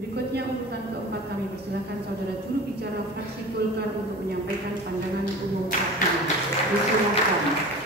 Berikutnya urutan keempat kami persilahkan saudara juru bicara fraksi Golkar untuk menyampaikan pandangan umum fraksi. Disilakan.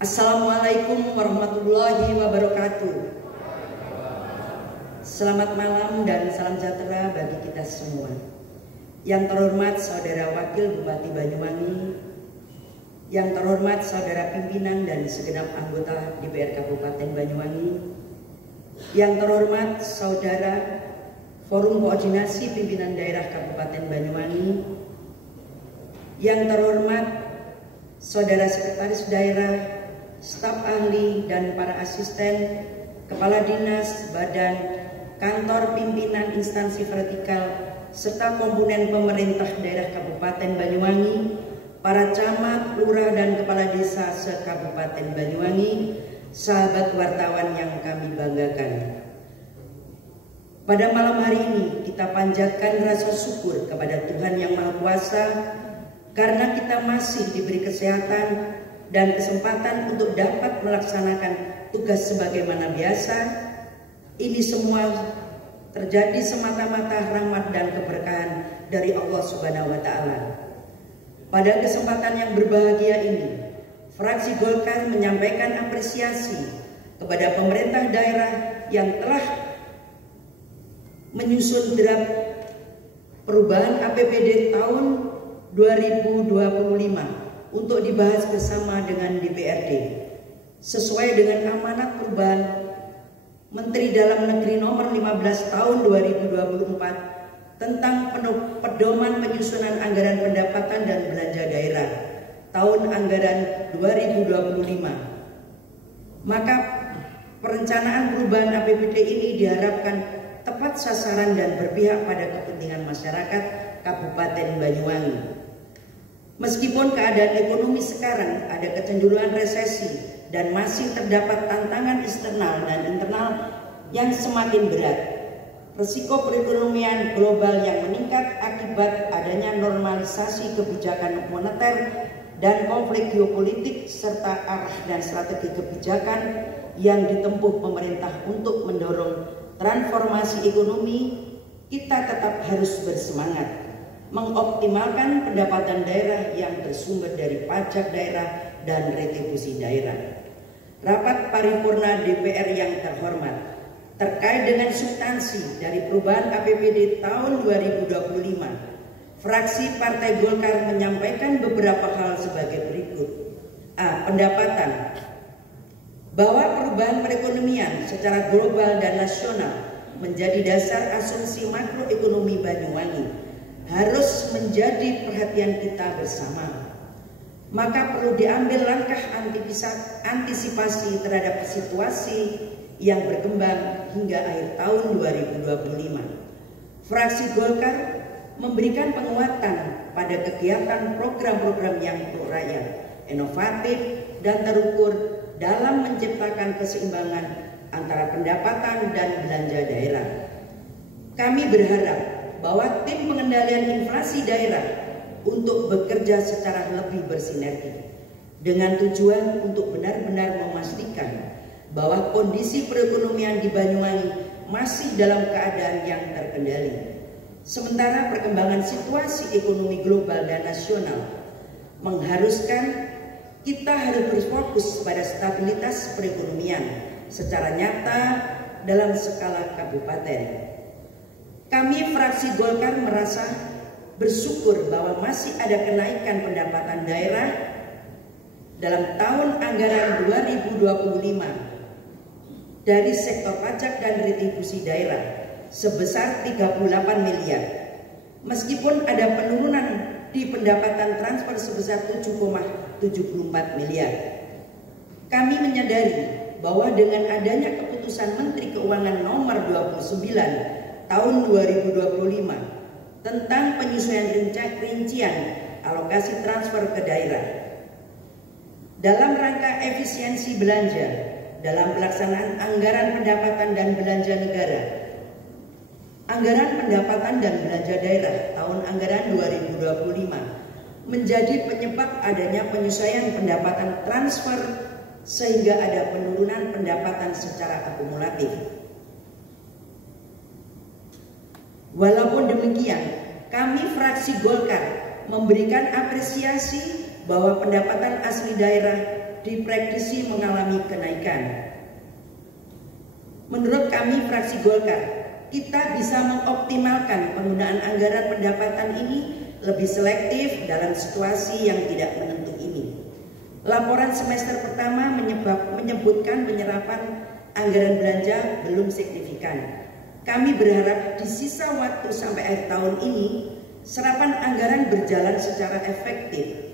Assalamualaikum warahmatullahi wabarakatuh. Selamat malam dan salam sejahtera bagi kita semua. Yang terhormat Saudara Wakil Bupati Banyuwangi, yang terhormat Saudara pimpinan dan segenap anggota DPR Kabupaten Banyuwangi, yang terhormat Saudara Forum Koordinasi Pimpinan Daerah Kabupaten Banyuwangi, yang terhormat Saudara Sekretaris Daerah, staf ahli dan para asisten, kepala dinas, badan, kantor pimpinan instansi vertikal, serta komponen pemerintah daerah Kabupaten Banyuwangi, para camat, lurah, dan kepala desa se-Kabupaten Banyuwangi, sahabat wartawan yang kami banggakan. Pada malam hari ini kita panjatkan rasa syukur kepada Tuhan Yang Maha Kuasa karena kita masih diberi kesehatan dan kesempatan untuk dapat melaksanakan tugas sebagaimana biasa. Ini semua terjadi semata-mata rahmat dan keberkahan dari Allah Subhanahu wa Ta'ala. Pada kesempatan yang berbahagia ini, fraksi Golkar menyampaikan apresiasi kepada pemerintah daerah yang telah menyusun draft perubahan APBD tahun 2025 untuk dibahas bersama dengan DPRD sesuai dengan amanat perubahan Menteri Dalam Negeri nomor 15 tahun 2024 tentang pedoman penyusunan anggaran pendapatan dan belanja daerah tahun anggaran 2025. Maka perencanaan perubahan APBD ini diharapkan tepat sasaran dan berpihak pada kepentingan masyarakat Kabupaten Banyuwangi. Meskipun keadaan ekonomi sekarang ada kecenderungan resesi dan masih terdapat tantangan eksternal dan internal yang semakin berat, risiko perekonomian global yang meningkat akibat adanya normalisasi kebijakan moneter dan konflik geopolitik serta arah dan strategi kebijakan yang ditempuh pemerintah untuk mendorong transformasi ekonomi, kita tetap harus bersemangat mengoptimalkan pendapatan daerah yang bersumber dari pajak daerah dan retribusi daerah. Rapat paripurna DPR yang terhormat, terkait dengan substansi dari perubahan APBD tahun 2025, fraksi Partai Golkar menyampaikan beberapa hal sebagai berikut. A. Pendapatan. Bahwa perubahan perekonomian secara global dan nasional menjadi dasar asumsi makroekonomi Banyuwangi harus menjadi perhatian kita bersama. Maka perlu diambil langkah antisipasi terhadap situasi yang berkembang hingga akhir tahun 2025. Fraksi Golkar memberikan penguatan pada kegiatan program-program yang pro-rakyat, inovatif, dan terukur dalam menciptakan keseimbangan antara pendapatan dan belanja daerah. Kami berharap bahwa tim pengendalian inflasi daerah untuk bekerja secara lebih bersinergi dengan tujuan untuk benar-benar memastikan bahwa kondisi perekonomian di Banyuwangi masih dalam keadaan yang terkendali. Sementara perkembangan situasi ekonomi global dan nasional mengharuskan kita harus berfokus pada stabilitas perekonomian secara nyata dalam skala kabupaten. Kami fraksi Golkar merasa bersyukur bahwa masih ada kenaikan pendapatan daerah dalam tahun anggaran 2025 dari sektor pajak dan retribusi daerah sebesar 38 miliar Meskipun ada penurunan di pendapatan transfer sebesar 7,74 miliar. Kami menyadari bahwa dengan adanya keputusan Menteri Keuangan nomor 29 tahun 2025 tentang penyesuaian rincian alokasi transfer ke daerah dalam rangka efisiensi belanja dalam pelaksanaan anggaran pendapatan dan belanja negara, anggaran pendapatan dan belanja daerah tahun anggaran 2025 menjadi penyebab adanya penyesuaian pendapatan transfer sehingga ada penurunan pendapatan secara akumulatif. Walaupun demikian, kami fraksi Golkar memberikan apresiasi bahwa pendapatan asli daerah diprediksi mengalami kenaikan. Menurut kami fraksi Golkar, kita bisa mengoptimalkan penggunaan anggaran pendapatan ini lebih selektif dalam situasi yang tidak menentu ini. Laporan semester pertama menyebutkan penyerapan anggaran belanja belum signifikan. Kami berharap di sisa waktu sampai akhir tahun ini serapan anggaran berjalan secara efektif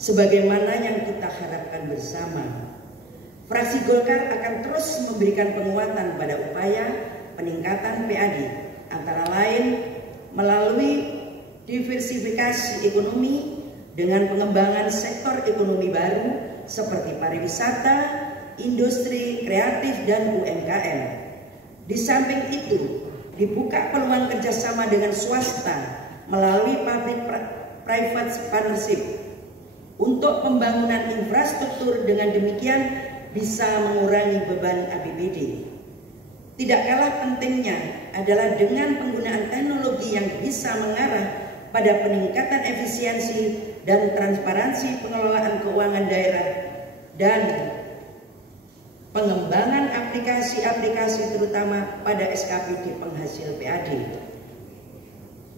sebagaimana yang kita harapkan bersama. Fraksi Golkar akan terus memberikan penguatan pada upaya peningkatan PAD, antara lain melalui diversifikasi ekonomi dengan pengembangan sektor ekonomi baru seperti pariwisata, industri kreatif, dan UMKM. Di samping itu, dibuka peluang kerjasama dengan swasta melalui public private partnership untuk pembangunan infrastruktur, dengan demikian bisa mengurangi beban APBD. Tidak kalah pentingnya adalah dengan penggunaan teknologi yang bisa mengarah pada peningkatan efisiensi dan transparansi pengelolaan keuangan daerah dan pengembangan aplikasi-aplikasi terutama pada SKPD penghasil PAD.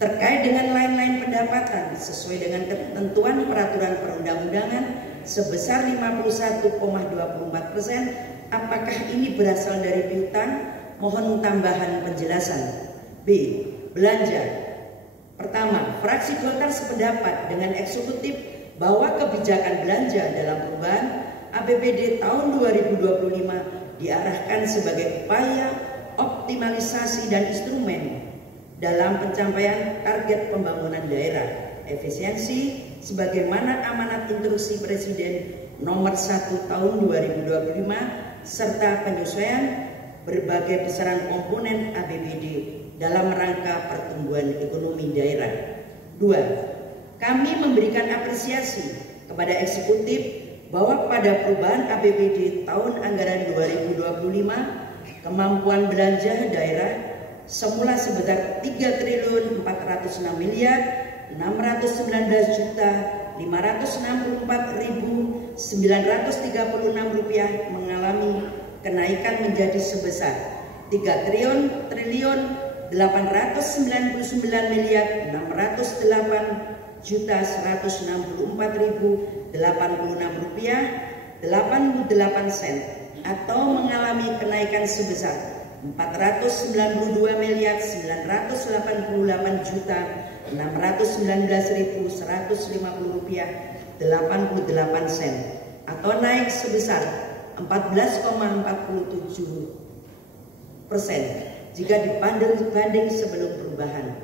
Terkait dengan lain-lain pendapatan sesuai dengan ketentuan peraturan perundang-undangan sebesar 51,24%, apakah ini berasal dari piutang? Mohon tambahan penjelasan. B. Belanja. Pertama, fraksi Golkar sependapat dengan eksekutif bahwa kebijakan belanja dalam perubahan APBD tahun 2025 diarahkan sebagai upaya optimalisasi dan instrumen dalam pencapaian target pembangunan daerah efisiensi sebagaimana amanat instruksi Presiden nomor 1 tahun 2025 serta penyesuaian berbagai besaran komponen APBD dalam rangka pertumbuhan ekonomi daerah. 2. Kami memberikan apresiasi kepada eksekutif bahwa pada perubahan APBD tahun anggaran 2025 kemampuan belanja daerah semula sebesar 3.406.619.564 rupiah mengalami kenaikan menjadi sebesar 3.809.608.164.086 rupiah 88 sen atau mengalami kenaikan sebesar 492.988.619.150 rupiah 88 sen atau naik sebesar 14,47% jika dibanding sebelum perubahan.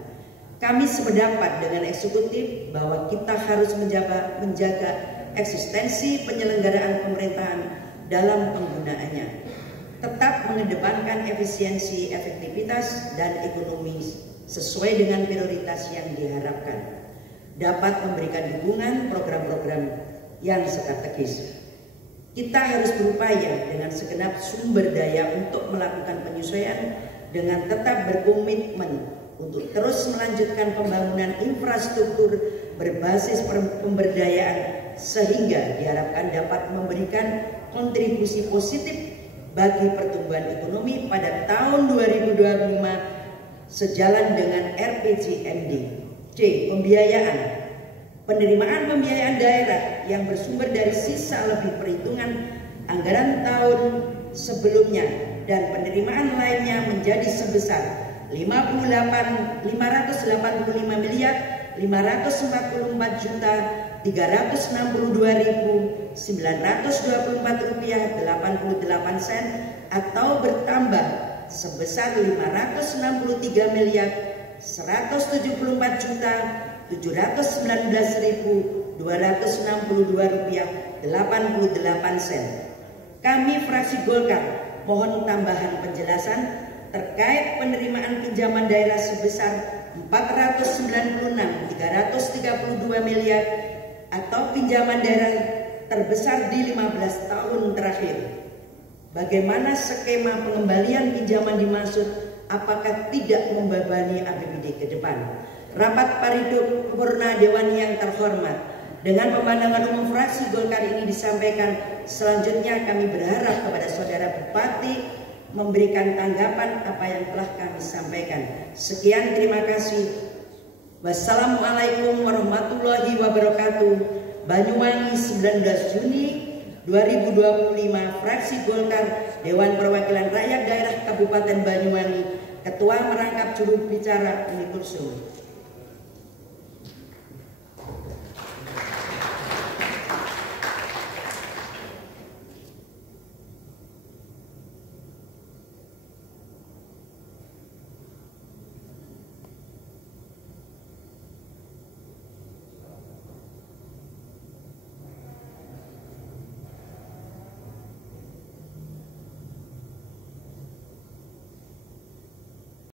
Kami sependapat dengan eksekutif bahwa kita harus menjaga eksistensi penyelenggaraan pemerintahan dalam penggunaannya, tetap mengedepankan efisiensi, efektivitas, dan ekonomi sesuai dengan prioritas yang diharapkan, dapat memberikan dukungan program-program yang strategis. Kita harus berupaya dengan segenap sumber daya untuk melakukan penyesuaian dengan tetap berkomitmen untuk terus melanjutkan pembangunan infrastruktur berbasis pemberdayaan sehingga diharapkan dapat memberikan kontribusi positif bagi pertumbuhan ekonomi pada tahun 2025 sejalan dengan RPJMD. C. Pembiayaan. Penerimaan pembiayaan daerah yang bersumber dari sisa lebih perhitungan anggaran tahun sebelumnya dan penerimaan lainnya menjadi sebesar 585.584.924 atau bertambah sebesar Rp564.719.262,88. Kami fraksi Golkar mohon tambahan penjelasan terkait penerimaan pinjaman daerah sebesar 496.332 miliar atau pinjaman daerah terbesar di 15 tahun terakhir. Bagaimana skema pengembalian pinjaman dimaksud? Apakah tidak membebani APBD ke depan? Rapat paripurna Dewan yang terhormat, dengan pemandangan umum fraksi Golkar ini disampaikan, selanjutnya kami berharap kepada Saudara Bupati memberikan tanggapan apa yang telah kami sampaikan. Sekian, terima kasih. Wassalamualaikum warahmatullahi wabarakatuh. Banyuwangi 19 Juni 2025, fraksi Golkar, Dewan Perwakilan Rakyat Daerah Kabupaten Banyuwangi, Ketua Merangkap Juru Bicara Uni Tursum.